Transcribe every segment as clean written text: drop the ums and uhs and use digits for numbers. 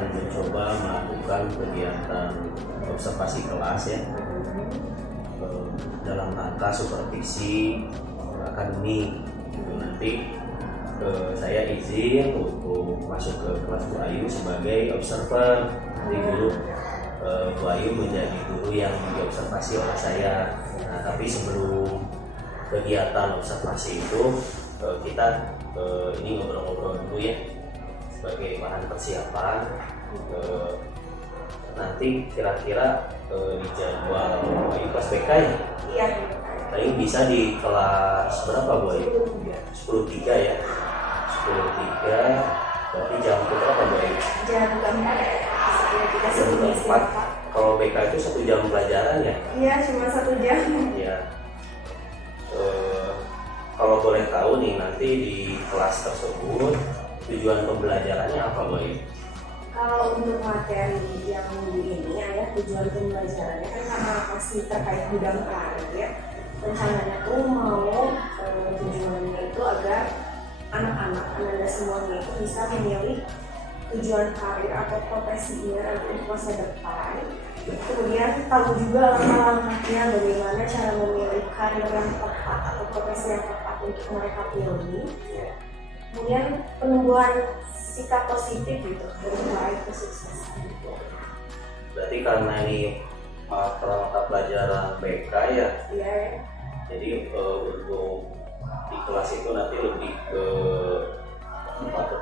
akan mencoba melakukan kegiatan observasi kelas ya, dalam rangka supervisi akademik. Nanti saya izin untuk masuk ke kelas Bu Ayu sebagai observer. Jadi dulu Bu Ayu menjadi guru yang diobservasi oleh saya. Nah, tapi sebelum kegiatan observasi itu kita ini ngobrol-ngobrol dulu ya sebagai bahan persiapan. Nanti kira-kira di jadwal Bu Ayu kelas BK ya? Iya. Ayu bisa di kelas berapa Bu Ayu? 10.3 ya? 10.3, berarti jam berapa Bu Ayu? Jam 4. Kalau BK itu 1 jam pelajaran ya? Iya, cuma 1 jam. Iya. Kalau boleh tahu nih, nanti di kelas tersebut tujuan pembelajarannya apa Bu Ayu? Kalau untuk materi yang minggu ini ya, tujuan pembelajarannya kan karena masih terkait bidang karir ya. Rencananya tuh mau tujuannya itu agar anak-anak Anda semuanya itu bisa memilih tujuan karir atau profesinya nanti untuk masa depan. Kemudian tahu juga langkah-langkahnya bagaimana cara memilih karir yang tepat atau profesi yang tepat untuk mereka pilih. Kemudian penumbuhan sikap positif gitu untuk meraih kesuksesan. Berarti karena ini mata pelajaran BK ya? Iya ya. Jadi untuk di kelas itu nanti lebih ke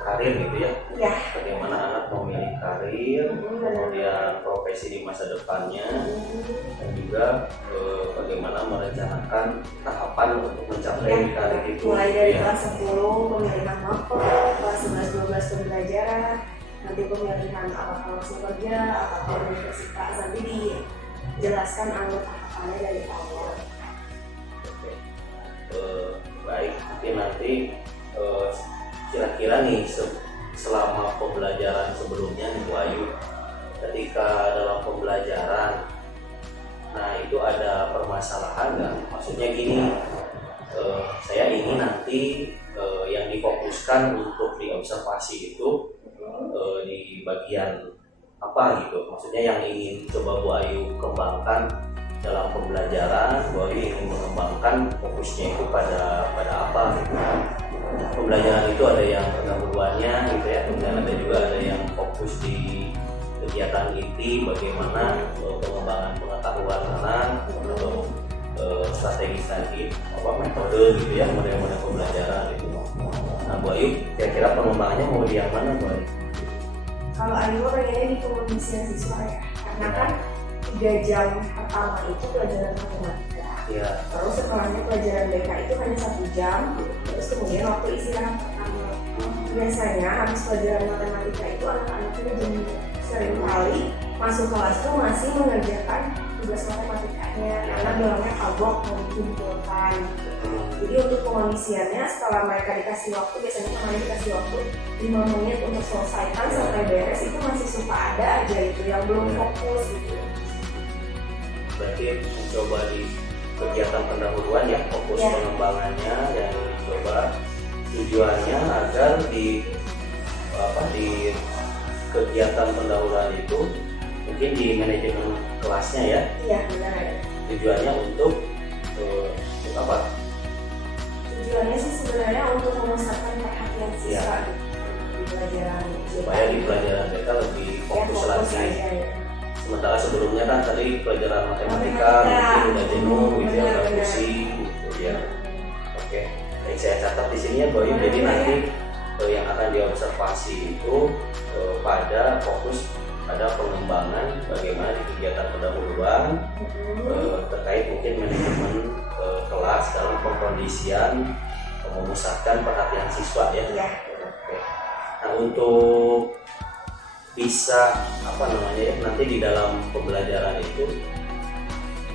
karir gitu ya? Iya. Bagaimana anak memilih karir, kemudian profesi di masa depannya, dan juga bagaimana merencanakan tahapan untuk mencapai karir itu. Mulai dari ya. kelas 10 pemilihan mapel, kelas 11-12 pembelajaran, nanti pemilihan apakah langsung kerja, apakah universitas, nanti dijelaskan alur tahapannya dari awal. Baik, mungkin nanti kira-kira nih selama pembelajaran sebelumnya nih Bu Ayu, ketika dalam pembelajaran, nah itu ada permasalahan nggak? Maksudnya gini, saya ingin nanti yang difokuskan untuk diobservasi itu di bagian apa gitu? Maksudnya yang ingin coba Bu Ayu kembangkan dalam pembelajaran, Bu Ayu ingin mengembangkan fokusnya itu pada apa gitu. Pembelajaran itu ada yang pendahuluannya gitu ya, kemudian ada juga ada yang fokus di kegiatan inti, bagaimana pengembangan pengetahuan anak atau strategi metode gitu ya, model-model pembelajaran gitu. Nah Bu Ayu, kira-kira pengembangannya mau di yang mana Bu Ayu? Kalau Ayu pengennya di pengondisian siswa ya, karena kan 3 jam pertama itu pelajaran matematika. Ya. Terus setelahnya pelajaran BK itu hanya 1 jam. Terus kemudian waktu istirahat pertama. Biasanya habis pelajaran matematika itu anak-anaknya sering kali masuk kelas tuh masih mengerjakan tugas matematikanya karena bilangnya kagok mau dikumpulkan. Jadi untuk pengondisiannya setelah mereka dikasih waktu, biasanya kemarin dikasih waktu 5 menit untuk selesaikan sampai beres, itu masih suka ada aja itu yang belum fokus gitu. Berarti mencoba di kegiatan pendahuluan ya, fokus pengembangannya yang dicoba tujuannya agar di kegiatan pendahuluan itu mungkin di manajemen kelasnya ya. Iya benar. Tujuannya untuk apa? Tujuannya sih sebenarnya untuk memusatkan perhatian siswa di pelajaran supaya di pelajaran mereka lebih fokus lagi. Aja, ya. Sementara sebelumnya kan tadi pelajaran matematika mungkin udah jenuh gitu ya, udah pusing gitu ya. Oke, baik, saya catat di sini ya Bu Ayu. Jadi nanti yang akan diobservasi itu pada fokus pada pengembangan bagaimana di kegiatan pendahuluan terkait mungkin manajemen kelas dalam pengkondisian memusatkan perhatian siswa ya. Oke. Nah untuk bisa nanti di dalam pembelajaran itu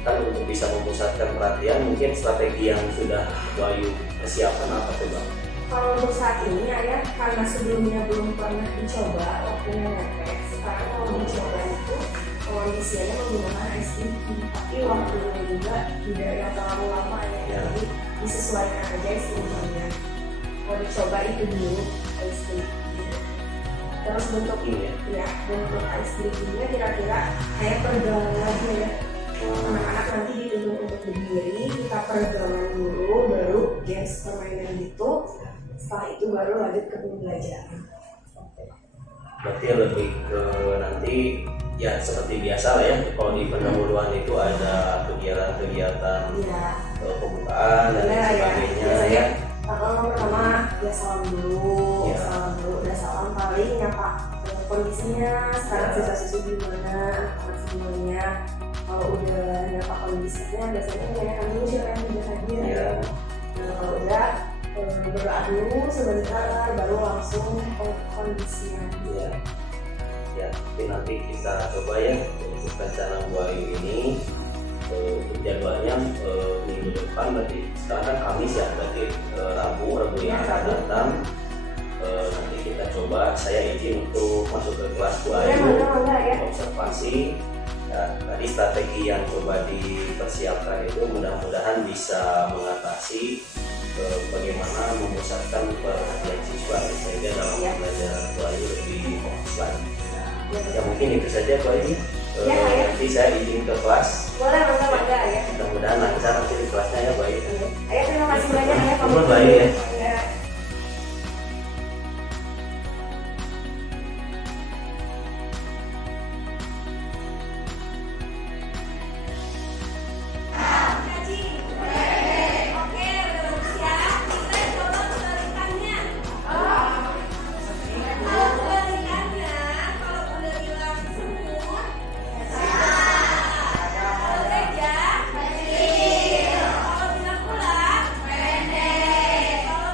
kan untuk bisa memusatkan perhatian mungkin strategi yang sudah Bu Ayu persiapkan apa tuh Bang? Kalau untuk saat ini ya karena sebelumnya belum pernah dicoba waktunya mepet, sekarang kalau dicoba itu kondisinya menggunakan SPP, tapi waktunya juga tidak yang terlalu lama ya, jadi disesuaikan aja SPP-nya. Mau dicoba itu dulu SPP. Terus bentuk ini ya. ya bentuk ice breaking-nya kira-kira kayak peregangan lagi ya. Anak-anak nanti dituntut untuk berdiri, kita peregangan dulu, baru games permainan gitu. Setelah itu baru lanjut ke pembelajaran. Berarti lebih ke nanti ya seperti biasa lah ya, kalau di pendahuluan itu ada kegiatan-kegiatan Iya. pembukaan dan lain Benar, ya. sebagainya Biasanya ya. pertama ya salam dulu, Ya. udah salam paling nyapa kondisinya sekarang Ya. sisa-sisa gimana, anak semuanya. Kalau udah nyapa kondisinya biasanya menanyakan dulu siapa yang udah hadir. Ya. Nah, kalau udah berdoa dulu sebentar, baru langsung ke kondisinya. Ya. Ya, tapi nanti kita coba ya untuk rencana Bu Ayu ini untuk jadwalnya minggu depan, berarti sekarang kan Kamis ya, berarti Rabu yang akan datang nanti kita coba, saya izin untuk masuk ke kelas Bu Ayu, Ya. observasi ya, tadi strategi yang coba dipersiapkan itu mudah-mudahan bisa mengatasi bagaimana memusatkan perhatian siswa sehingga dalam pembelajaran Bu Ayu lebih fokus lagi. Ya mungkin itu saja Bu Ayu. Nanti saya izin ke kelas. Boleh, mangga ya. Mudah-mudahan lancar nanti di kelasnya ya Bu Ayu. Ayo, terima kasih banyak ya. Terima kasih ya. Ya. Kalau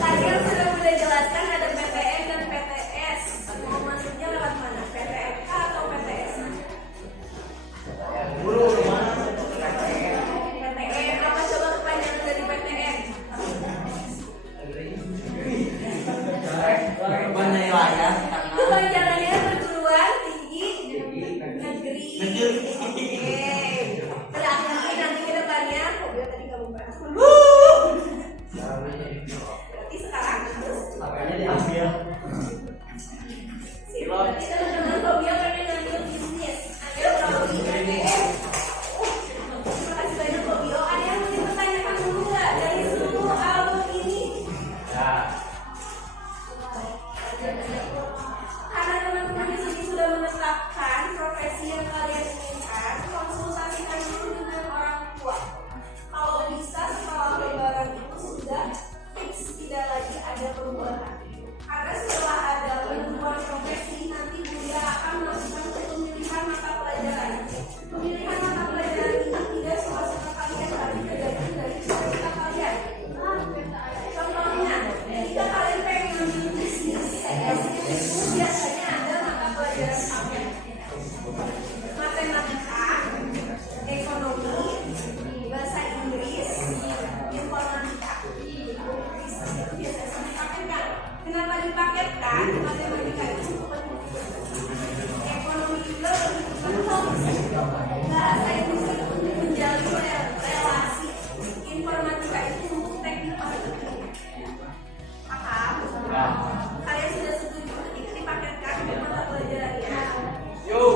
Kalian sudah mulai jelaskan ada PTN dan PTS. Mau masuknya lewat mana? PTNK atau PTS? PTN apa coba kepanjangan dari PTN? Kepanjangannya perguruan tinggi negeri. Oke. Berarti nanti ke depannya, Fobio tadi kamu bahas. Berarti sekarang harus berarti teman-teman Fobio pengen ngambil bisnis, ambil melalui PTN. Terima kasih banyak Fobio. Ada yang mau dipertanyakan dulu nggak dari seluruh album ini? Karena teman-teman di sini sudah menetapkan profesi yang kalian inginkan, konsultasikan dulu dengan orang tua. Kalau bisa setelah lebaran itu sudah fix, tidak lagi ada perubahan. Karena setelah ada penentuan profesi, nanti Buya akan melakukan pemilihan mata pelajaran. Pemilihan mata pelajaran ini tidak suka-suka kalian, tapi tergantung dari cita-cita kalian. Contohnya, jika kalian pengen ngambil bisnis, itu biasanya ada mata pelajaran paket. Matematika, ekonomi, bahasa Inggris, informatika. Itu biasanya dipaketkan. Kenapa dipaketkan? Matematika itu ekonomi juga lebih penting. Bahasa Inggris itu untuk menjalin relasi. Informatika itu untuk teknik marketing. Paham? Kalian sudah setuju ketika dipaketkan untuk mata pelajarannya? Kalau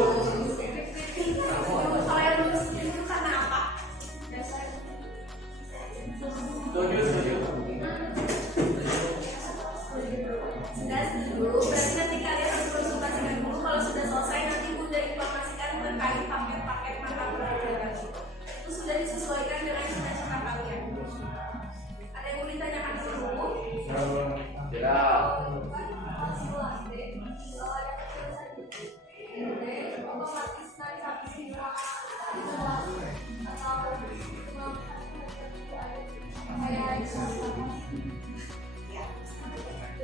yang belum setuju itu karena apa? Sudah setuju, berarti nanti kalian harus konsultasikan dulu. Kalau sudah selesai, nanti Bunda informasikan terkait paket-paket mata pelajaran itu sudah disesuaikan dengan cita-cita kalian. Ada yang mau ditanyakan dulu?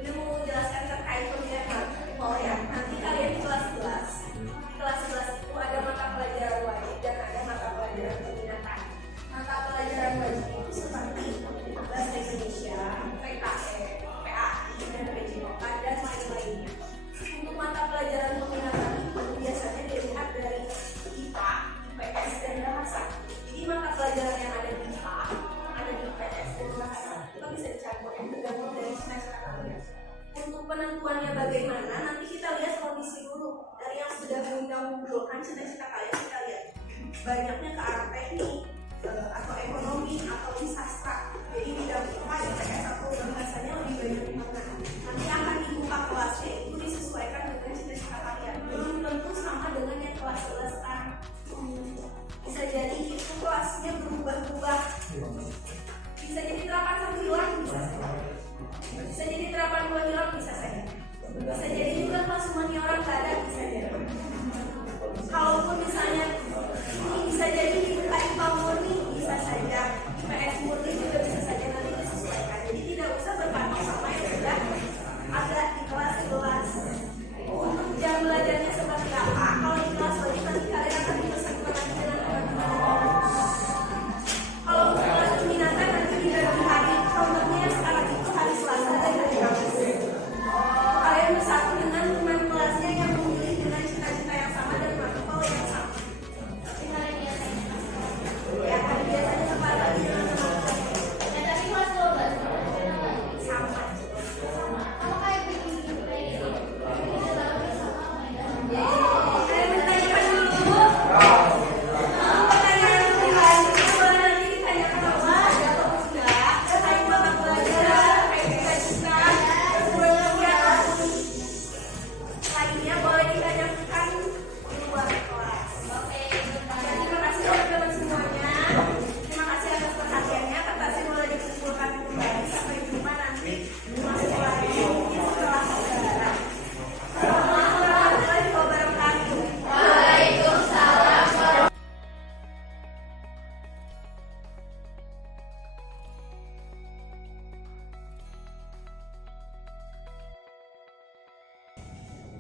Ini mau menjelaskan terkait pemilihan matematika ya. Nanti kalian di kelas 11. Di kelas 11 itu ada mata pelajaran wajib dan ada mata pelajaran peminatan. Mata pelajaran wajib itu seperti bahasa Indonesia, PKE, PAI, dan PJOK dan lain-lainnya. Untuk mata pelajaran peminatan itu biasanya dilihat dari IPA, IPS, dan bahasa. Jadi mata pelajaran yang ada di IPA, ada di IPS, dan bahasa itu bisa dicampur tergantung dari semester kalian. Untuk penentuannya bagaimana, nanti kita lihat kondisi dulu. Dari yang sudah mendahulukan cita-cita kalian, kita lihat banyaknya ke arah teknik atau ekonomi atau di sastra. Jadi bidang IPA, IPS atau bahasanya lebih banyak di mana. Nanti akan dibuka kelasnya, itu disesuaikan dengan cita-cita kalian. Belum tentu sama dengan yang kelas 11 sekarang. Bisa jadi itu kelasnya berubah-ubah. Bisa jadi terapan 1 hilang, bisa saja. Bisa jadi terapan 2 hilang, bisa saja. Bisa jadi juga kelas humaniora nggak ada, bisa jadi. Kalaupun misalnya ini bisa jadi dibuka IPA murni, bisa saja. IPS murni juga bisa saja, nanti disesuaikan. Jadi tidak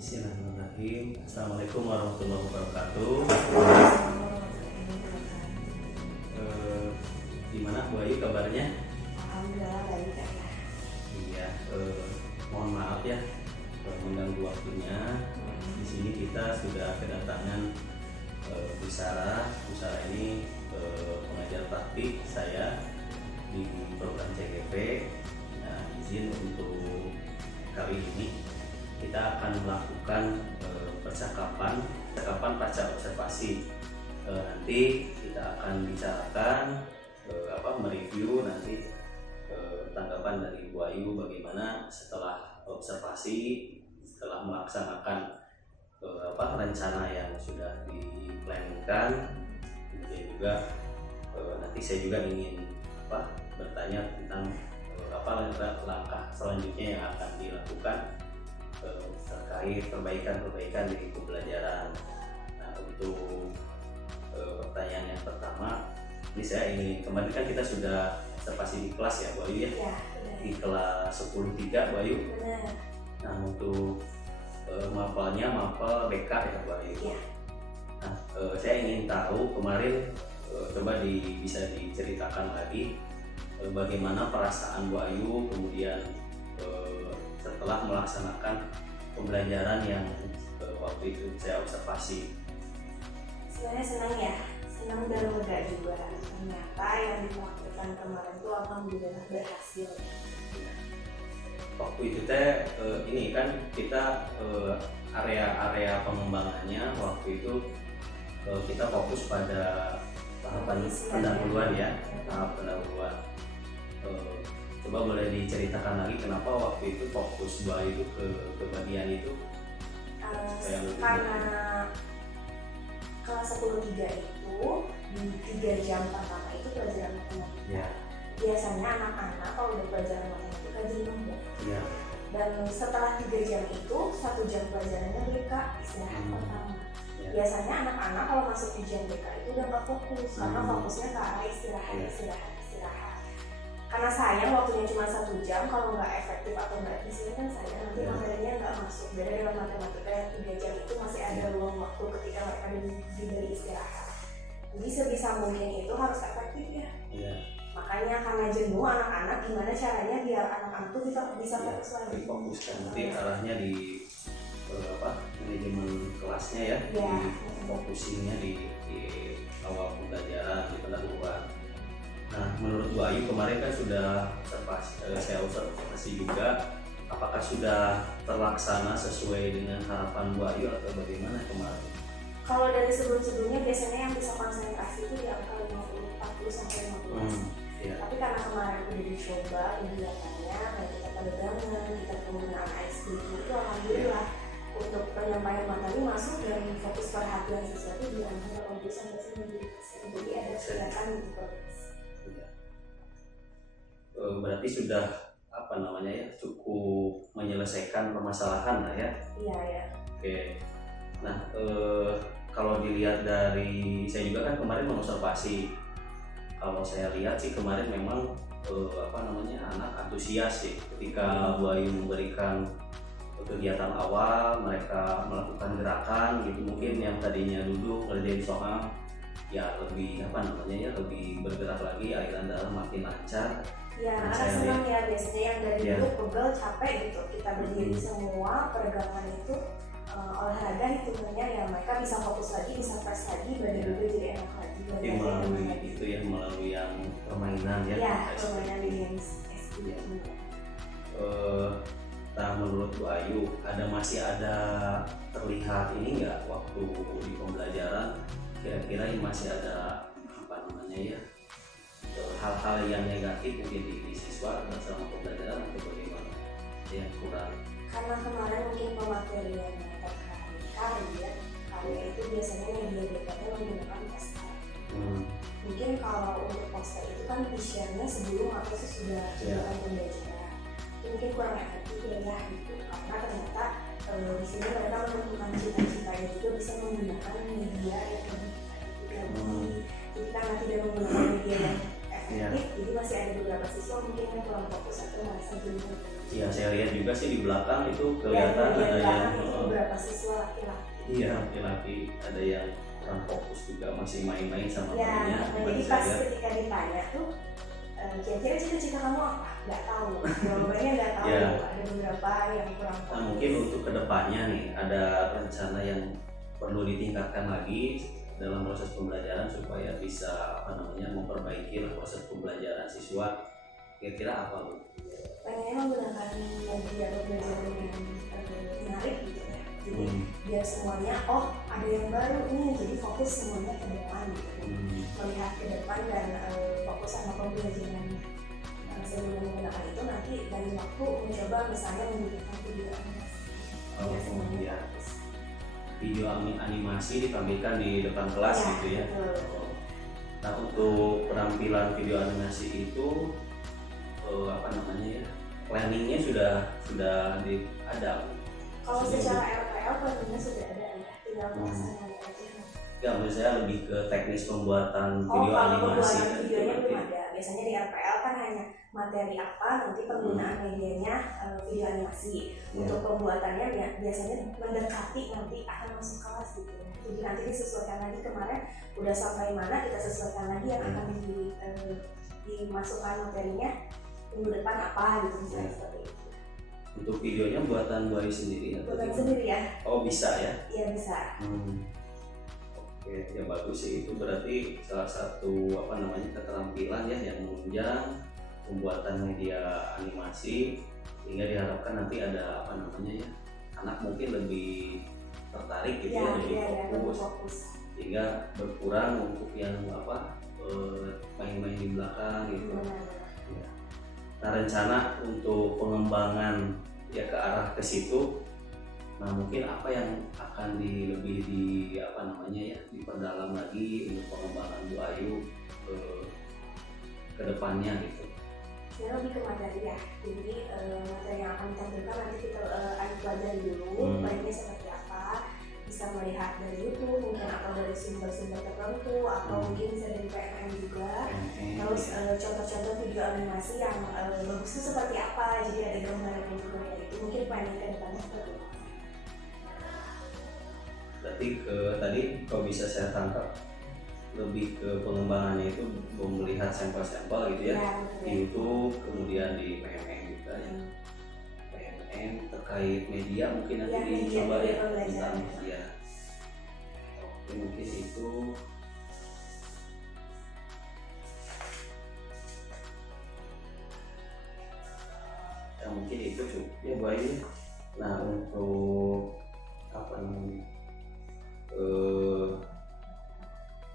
Bismillahirrahmanirrahim. Assalamualaikum warahmatullahi wabarakatuh. Gimana Bu Ayu kabarnya? Alhamdulillah baik ya. Iya, mohon maaf ya mengganggu waktunya. Di sini kita sudah kedatangan Bu Sarah. Bu Sarah ini pengajar praktik saya di program CGP. Nah, izin untuk kali ini kita akan melakukan percakapan pasca observasi. Nanti kita akan bicarakan mereview nanti tanggapan dari Bu Ayu bagaimana setelah observasi, setelah melaksanakan rencana yang sudah diplankan. Kemudian juga nanti saya juga ingin bertanya tentang langkah selanjutnya yang akan dilakukan terkait perbaikan di pembelajaran. Nah, untuk pertanyaan yang pertama, ini saya ingin, kemarin kan kita sudah observasi di kelas ya Bu Ayu ya? Ya, Di kelas 10.3 Bu Ayu. benar. Nah, untuk mapelnya mapel BK ya Bu Ayu. Ya. Nah, saya ingin tahu kemarin, coba bisa diceritakan lagi bagaimana perasaan Bu Ayu kemudian setelah melaksanakan pembelajaran yang waktu itu saya observasi. Sebenarnya senang dan lega juga. Ternyata yang dilakukan kemarin itu alhamdulillah berhasil. Waktu itu ini kan kita area pengembangannya waktu itu kita fokus pada tahapan pendahuluan ya, tahap pendahuluan. Coba boleh diceritakan lagi kenapa waktu itu fokus Bu Ayu itu ke bagian itu? Karena kelas 10.3 itu di 3 jam pertama itu pelajaran matematika. Ya. Biasanya anak-anak kalau udah pelajaran matematika jenuh ya. Ya. Dan setelah 3 jam itu 1 jam pelajarannya BK istirahat pertama. Ya. Biasanya anak-anak kalau masuk di jam BK itu udah nggak fokus karena fokusnya ke arah istirahat. Karena sayang waktunya cuma 1 jam, kalau nggak efektif atau nggak efisien kan sayang nanti materinya nggak masuk. Beda dengan matematika yang 3 jam itu masih ada ruang waktu ketika mereka diberi istirahat. Jadi sebisa mungkin itu harus efektif ya. Ya. Makanya karena jenuh anak-anak, gimana caranya biar anak-anak tuh bisa fokus lagi. Difokuskan nanti arahnya di manajemen kelasnya ya, Ya. di fokusinnya di awal pembelajaran, di pendahuluan. Nah, menurut Bu Ayu kemarin kan sudah saya observasi juga, apakah sudah terlaksana sesuai dengan harapan Bu Ayu atau bagaimana kemarin? Kalau dari sebelum-sebelumnya biasanya yang bisa konsentrasi itu di angka 40 sampai 50%. Ya. Tapi karena kemarin udah dicoba kegiatannya, kayak kita peregangan, kita penggunaan ISBG itu alhamdulillah untuk penyampaian materi masuk dan fokus perhatian sesuatu di antara 80 sampai 90%. Jadi ada kelihatan di progres. Berarti sudah cukup menyelesaikan permasalahan lah ya. Iya ya. Oke. Nah, kalau dilihat dari saya juga kan kemarin mengobservasi, kalau saya lihat sih kemarin memang anak antusias sih ketika Bu Ayu memberikan kegiatan awal, mereka melakukan gerakan gitu, mungkin yang tadinya duduk ngerjain soal ya lebih lebih bergerak lagi, aliran darah makin lancar. Ya, karena senang ya, biasanya yang dari dulu pegel, capek gitu, kita berdiri semua, peregangan itu olahraga hitungannya ya mereka bisa fokus lagi, bisa fresh lagi, badan juga jadi enak lagi. Melalui yang permainan ya. Ya, permainan di games SD. Nah, menurut Bu Ayu masih ada terlihat ini nggak waktu di pembelajaran, kira-kira ini masih ada hal-hal yang negatif mungkin di siswa selama pembelajaran atau bagaimana yang kurang? Karena kemarin mungkin pematerian karya itu biasanya media dekatnya menggunakan poster. Mungkin kalau untuk poster itu kan di-share-nya sebelum atau sesudah pembelajaran. Mungkin kurang efektif ya gitu, karena ternyata di sini mereka menentukan cita-citanya juga bisa menggunakan media yang lebih jadi karena tidak menggunakan media yang efektif, jadi masih ada beberapa siswa mungkin yang kurang fokus atau merasa jenuh. Ya saya lihat juga sih di belakang itu Dan kelihatan bagian ada yang belakang itu beberapa siswa laki-laki. iya laki-laki, ada yang kurang fokus juga masih main-main sama Ya, temennya. nah jadi pas ketika ditanya tuh kira-kira cita-cita kamu apa? Nggak tahu, jawabannya nggak tahu. Ya. Ada beberapa yang kurang fokus. Nah mungkin untuk kedepannya nih ada rencana yang perlu ditingkatkan lagi dalam proses pembelajaran supaya bisa apa namanya memperbaiki proses pembelajaran siswa. Kira-kira apa Bu? Pengennya menggunakan media pembelajaran yang menarik gitu ya. Jadi biar semuanya ada yang baru nih, jadi fokus semuanya ke depan gitu. Melihat ke depan dan fokus sama pembelajarannya. Sebelum menggunakan itu nanti dari waktu mencoba misalnya membuat video animasi. Ya. Video animasi ditampilkan di depan kelas Ya, gitu ya. betul. Nah untuk penampilan video animasi itu apa namanya ya, planningnya sudah ada. Kalau secara RPL planningnya sudah ada ya, tinggal pelaksanaan aja. Ya menurut saya lebih ke teknis pembuatan video Kalau animasi pembuatan kan videonya itu belum ada. Biasanya di RPL kan hanya materi apa, nanti penggunaan medianya video animasi. Untuk pembuatannya biasanya mendekati nanti akan masuk kelas gitu. Jadi nanti disesuaikan lagi, kemarin udah sampai mana kita sesuaikan lagi yang akan dimasukkan materinya minggu depan apa gitu misalnya seperti itu. Untuk videonya buatan Bu Ayu sendiri atau Bukan gimana? sendiri ya? Oh bisa ya? Iya bisa. Oke, ya bagus sih, itu berarti salah satu apa namanya keterampilan ya yang menunjang pembuatan media animasi, sehingga diharapkan nanti ada apa namanya ya, anak mungkin lebih tertarik gitu ya, lebih fokus, sehingga berkurang untuk yang apa main-main di belakang gitu. Ya. Nah rencana untuk pengembangan ya ke arah ke situ. Nah mungkin apa yang akan lebih apa namanya ya diperdalam lagi untuk pengembangan Bu Ayu ke depannya gitu. Ya lebih ke materi ya. Jadi materi yang akan ditampilkan nanti kita akan pelajari dulu baiknya seperti apa. Bisa melihat dari YouTube mungkin atau dari sumber-sumber tertentu atau mungkin bisa dari PNM juga. Terus contoh-contoh video animasi yang bagus itu seperti apa. Jadi ada gambarannya juga ya. Itu mungkin planning ke depannya seperti itu. Berarti tadi kalau bisa saya tangkap lebih ke pengembangannya itu melihat sampel-sampel gitu ya, di YouTube, kemudian di PMM juga ya. PMM terkait media mungkin nanti dicoba ya tentang media. Oke mungkin itu ya mungkin itu cukup ya Bu Ayu. Nah untuk apa namanya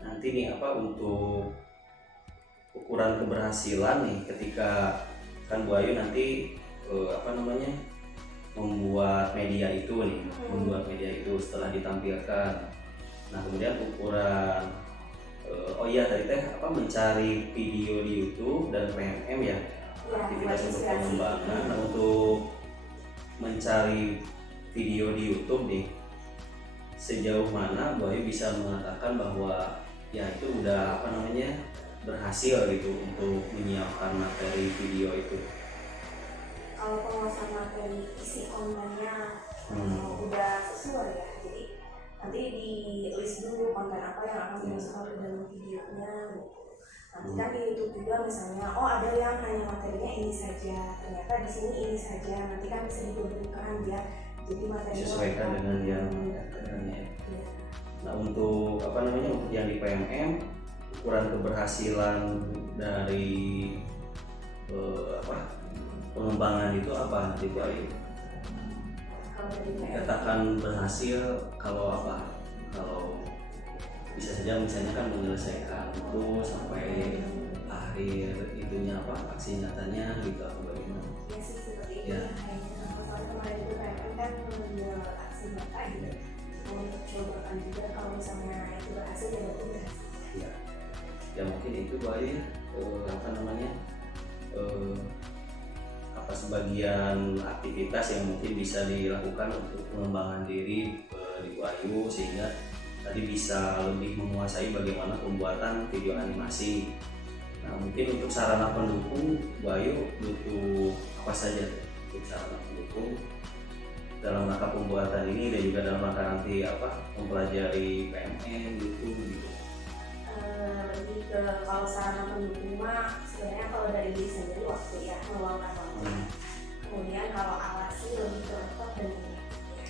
nanti nih apa untuk ukuran keberhasilan nih ketika kan Bu Ayu nanti apa namanya membuat media itu nih, membuat media itu setelah ditampilkan. Nah kemudian ukuran oh iya tadi teh apa mencari video di YouTube dan PMM ya, aktivitas untuk pengembangan. Nah untuk mencari video di YouTube nih, sejauh mana Bu Ayu bisa mengatakan bahwa ya itu udah apa namanya berhasil gitu untuk menyiapkan materi video itu? Kalau penguasaan materi isi kontennya udah sesuai ya, jadi nanti di list dulu konten apa yang akan dimasukkan ke dalam videonya gitu. Nanti kan di YouTube juga misalnya ada yang hanya materinya ini saja, ternyata di sini ini saja, nanti kan bisa digabungkan ya. Jadi materi disesuaikan dengan yang katanya. Nah untuk apa namanya untuk yang di PMM ukuran keberhasilan dari apa pengembangan itu apa nanti Bu Ayu? Dikatakan berhasil kalau apa? Kalau bisa saja misalnya kan menyelesaikan itu sampai akhir itunya apa aksi nyatanya gitu atau bagaimana? Ya sih seperti itu ya. Kemarin itu kan mengambil aksi nyata gitu. Mau cobakan juga kalau misalnya itu berhasil ya berarti berhasil. Ya mungkin itu Bu Ayu apa namanya apa sebagian aktivitas yang mungkin bisa dilakukan untuk pengembangan diri di Bu Ayu sehingga tadi bisa lebih menguasai bagaimana pembuatan video animasi. Nah mungkin untuk sarana pendukung Bu Ayu butuh apa saja untuk sarana pendukung dalam rangka pembuatan ini dan juga dalam rangka nanti mempelajari PMN gitu. Lebih ke kalau sarana pendukung mah sebenarnya kalau dari diri sendiri waktu ya meluangkan waktu. Kemudian kalau alat sih lebih ke laptop dan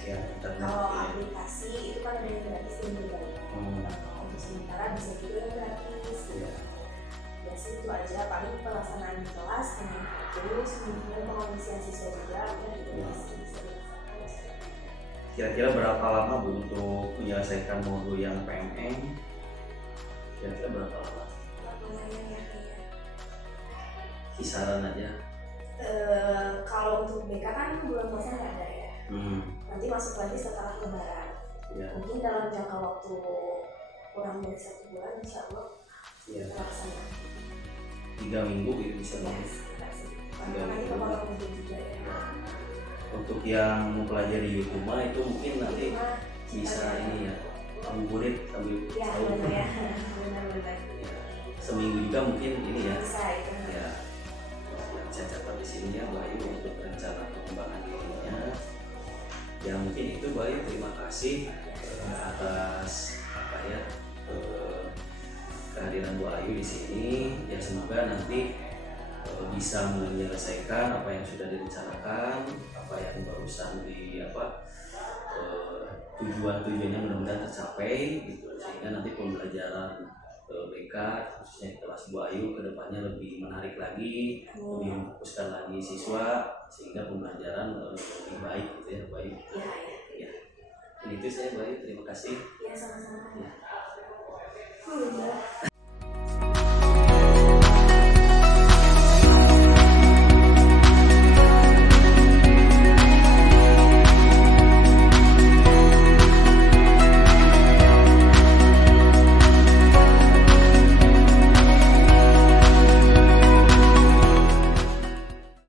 Ya, kalau aplikasi itu kan ada yang gratis dan berbayar. Untuk sementara bisa juga yang gratis. Ya. Biasanya itu aja, paling pelaksanaan di kelas terus kemudian pengisian siswa juga bisa dilaksanakan. Kira-kira berapa lama Bu untuk menyelesaikan modul yang PMN? Kira-kira berapa lama? Lumayan ya kayaknya. Kisaran aja. Kalau untuk BK kan bulan puasa nggak ada ya. Nanti masuk lagi setelah lebaran. Ya. Mungkin dalam jangka waktu kurang dari 1 bulan insya Allah terlaksana. 3 minggu gitu bisa Ya, lebih. sekitar segitu. Karena nanti kepala mungkin juga ya. Untuk yang mempelajari Yukuma itu mungkin nanti Cuma, bisa ini ya ngabuburit sambil ya sahur. benar ya, benar-benar Ya. Seminggu juga mungkin ini ya. bisa itu. Ya. Yang saya catat di sini ya Bu Ayu untuk rencana pengembangan dirinya. Ya mungkin itu Bu Ayu, terima kasih atas kehadiran Bu Ayu di sini. Ya semoga nanti bisa menyelesaikan apa yang sudah direncanakan, apa yang barusan tujuan-tujuannya mudah-mudahan tercapai gitu, sehingga nanti pembelajaran BK khususnya di kelas Bu Ayu kedepannya lebih menarik lagi, lebih memfokuskan lagi siswa sehingga pembelajaran lebih baik gitu ya Bu Ayu. Ya. Ini itu saya Bu Ayu, terima kasih. Ya sama-sama. Ya. Alhamdulillah.